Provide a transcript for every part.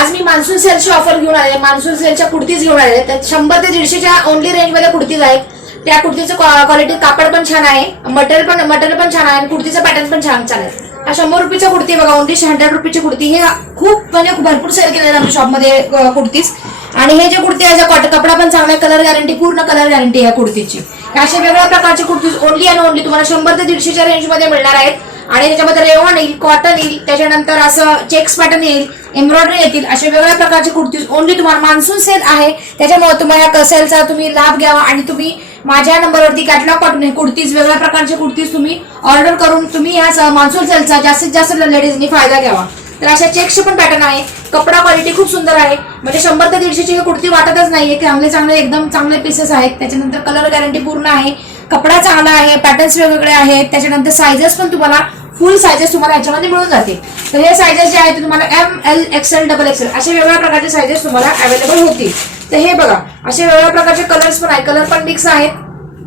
आज मी मान्सून सेलची ऑफर घेऊन आले. मान्सून सेलच्या कुर्तीज घेऊन आले. तर शंभर ते दीडशेच्या ओनली रेंजमध्ये कुर्तीज आहेत. त्या कुर्तीचं क्वालिटी कापड पण छान आहे. मटेरियल पण मटेरियल पण छान आहे आणि कुर्तीचं पॅटर्न पण छान छान आहे हा शंभर रुपयाची कुर्ती बघा. ओनली हंड्रेड रुपीची कुर्ती. हे खूप म्हणजे भरपूर सेल केलेले आमच्या शॉपमध्ये कुर्तीज. आणि हे जे कुर्ती आहे कॉटन कपडा पण चांगला कलर गॅरंटी पूर्ण कलर गॅरंटी आहे कुर्तीची. अशा वेगळ्या प्रकारची कुर्तीज ओनली आणि ओनली तुम्हाला शंभर ते दीडशेच्या रेंजमध्ये मिळणार आहेत. आणि त्याच्यामध्ये रेवण येईल कॉटन येईल त्याच्यानंतर असं चेक्स पॅटर्न येईल एम्ब्रॉयडरी येतील अशा वेगळ्या प्रकारचे कुर्तीज. ओनली तुम्हाला मान्सून सेल आहे. त्याच्यामुळे तुम्हाला या सेलचा तुम्ही लाभ घ्यावा आणि तुम्ही माझ्या नंबरवरती कॅटलॉग पाठवून कुर्तीज वेगळ्या प्रकारचे कुर्तीज तुम्ही ऑर्डर करून तुम्ही या मान्सून सेलचा जास्तीत जास्त लेडीजनी फायदा घ्यावा. तर अशा चेक्सचे पण पॅटर्न आहे. कपडा क्वालिटी खूप सुंदर आहे. म्हणजे शंभर ते दीडशेची कुर्ती वाटतच नाहीये. चांगले चांगले एकदम चांगले पीसेस आहेत. त्याच्यानंतर कलर गॅरंटी पूर्ण आहे. कपडा चांगला आहे पॅटर्न्स वेगवेगळे आहेत त्याच्यानंतर सायझेस पण तुम्हाला फुल सायझेस तुम्हाला याच्यामध्ये मिळून जाते तर हे सायझेस जे आहेत ते तुम्हाला M L XL double XL असे वेगळ्या प्रकारचे सायझेस तुम्हाला अवेलेबल होतील. तर हे बघा असे वेगवेगळ्या प्रकारचे कलर्स पण आहेत. कलर पण मिक्स आहेत.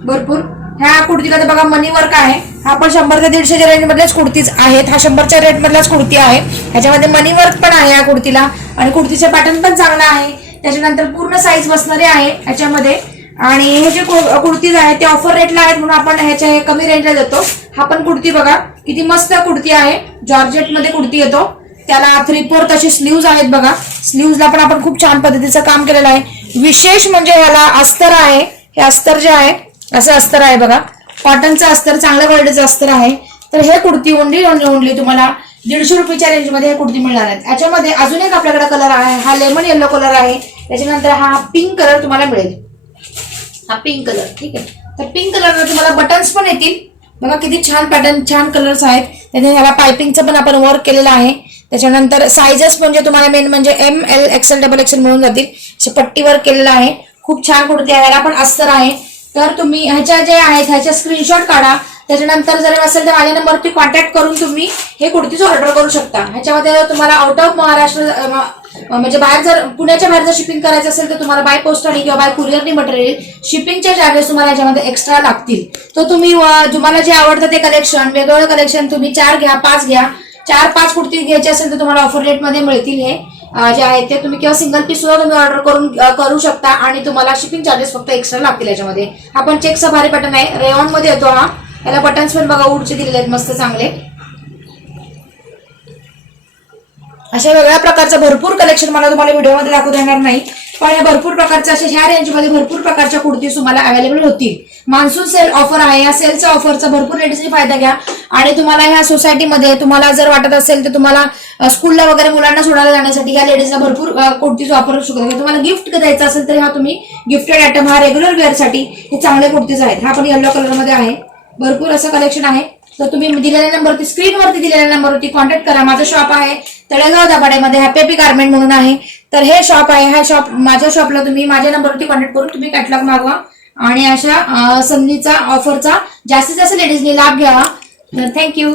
भरपूर. ह्या कुर्तीला तर बघा मनी वर्क आहे. हा पण शंभर ते दीडशेच्या रेंजमधल्याच कुर्तीज आहेत. हा शंभरच्या रेट कुर्ती आहे. ह्याच्यामध्ये मनी वर्क पण आहे या कुर्तीला आणि कुर्तीचे पॅटर्न पण चांगला आहे. त्याच्यानंतर पूर्ण साईज बसणारे आहे. ह्याच्यामध्ये आणि हे जे कुर्तीज आहेत ते ऑफर रेटला आहेत म्हणून आपण ह्याच्या हे कमी रेंजला देतो. हा पण कुर्ती बघा किती मस्त कुर्ती आहे. जॉर्जेटमध्ये कुर्ती येतो. त्याला थ्री फोर्थ अशी स्लीव्ज आहेत बघा. स्लीव्जला पण आपण खूप छान पद्धतीचं काम केलेलं आहे. विशेष म्हणजे ह्याला अस्तर आहे. हे अस्तर जे आहे असं अस्तर आहे बघा. कॉटनचं अस्तर चांगल्या क्वालिटीचं अस्तर आहे. तर हे कुर्ती ओनली ओनली ओनली तुम्हाला दीडशे रुपयाच्या रेंजमध्ये हे कुर्ती मिळणार आहेत. याच्यामध्ये अजून एक आपल्याकडे कलर आहे. हा लेमन येलो कलर आहे. त्याच्यानंतर हा पिंक कलर तुम्हाला मिळेल. हा पिंक कलर ठीक आहे? तर पिंक कलरला तुम्हाला बटन्स पण येतील. बघा किती छान पॅटर्न छान कलर्स आहेत. त्याने ह्याला पायपिंगचं पण आपण वर्क केलेलं आहे. त्याच्यानंतर सायझेस म्हणजे तुम्हाला मेन म्हणजे M L XL double XL मिळून जातील. असे पट्टी वर्क केलेलं आहे. खूप छान कुर्ती आहे. ह्याला पण अस्तर आहे. तर तुम्ही ह्याच्या जे आहेत ह्याच्या स्क्रीनशॉट काढा. त्याच्यानंतर जर असेल तर माझ्या नंबरवरती कॉन्टॅक्ट करून तुम्ही हे कुर्तीचं ऑर्डर करू शकता. ह्याच्यामध्ये तुम्हाला आउट ऑफ महाराष्ट्र म्हणजे बाहेर जर पुण्याच्या बाहेर जर शिपिंग करायचं असेल तर तुम्हाला बाय पोस्टाने किंवा बाय कुरिअरनी मटेरियल शिपिंगचे चार्जेस तुम्हाला याच्यामध्ये एक्स्ट्रा लागतील. तर तुम्ही तुम्हाला जे आवडतं ते कलेक्शन वेगवेगळं कलेक्शन तुम्ही चार घ्या पाच घ्या. चार पाच कुर्ती घ्यायची असेल तर तुम्हाला ऑफर रेटमध्ये मिळतील हे. जे आहेत ते तुम्ही किंवा सिंगल पीस सुद्धा तुम्ही ऑर्डर करून करू शकता आणि तुम्हाला शिपिंग चार्जेस फक्त एक्स्ट्रा लागतील याच्यामध्ये आपण चेक सफारी भारी आहे. रेऑनमध्ये येतो हा. याला बटन्स पण बघा उडचे दिलेले आहेत मस्त चांगले. अशा वेगळ्या प्रकारचं भरपूर कलेक्शन मला तुम्हाला व्हिडिओमध्ये दाखवता येणार नाही. पण या भरपूर प्रकारच्या अशा ह्या रेंजमध्ये भरपूर प्रकारच्या कुर्तीज तुम्हाला अवेलेबल होतील. मान्सून सेल ऑफर आहे या सेलचा ऑफरचा भरपूर लेडीजने फायदा घ्या. आणि तुम्हाला ह्या सोसायटीमध्ये तुम्हाला जर वाटत असेल तर तुम्हाला स्कूलला वगैरे मुलांना सोडायला जाण्यासाठी ह्या लेडीजला भरपूर कुर्तीज वापर शकता. तुम्हाला गिफ्ट द्यायचा असेल तर हा तुम्ही गिफ्टेड आयटम हा रेग्युलर वेअरसाठी हे चांगले कुर्तीज आहेत. हा पण येलो कलरमध्ये आहे. भरपूर असं कलेक्शन आहे. तर तुम्ही दिलेल्या नंबरवरती स्क्रीनवरती दिलेल्या नंबरवरती कॉन्टॅक्ट करा. माझं शॉप आहे तळेगाव दाभाड्यामध्ये हॅपी हॅपी गार्मेंट म्हणून आहे. तर हे शॉप आहे ह्या शॉप माझ्या शॉपला तुम्ही माझ्या नंबरवरती कॉन्टॅक्ट करून तुम्ही कॅटलॉग मागवा. आणि अशा संधीचा ऑफरचा जास्तीत जास्त लेडीजनी लाभ घ्यावा. तर थँक्यू